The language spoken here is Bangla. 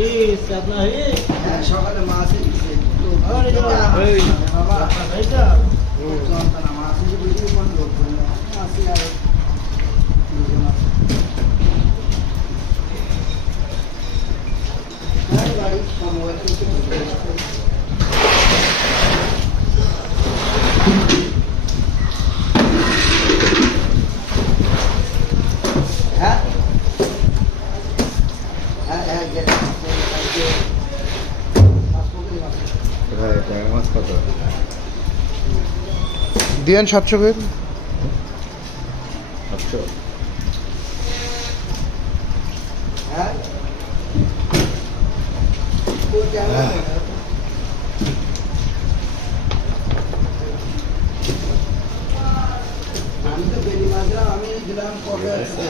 হ্যাঁ সকালে মাছ দিচ্ছে মাছ বুঝি কোন লোক মাছ আর গাড়ি সময় দিয়েন 700 করে 700 হ্যাঁ আমি তো বেলি মাছরা আমি দিলাম কবে আছে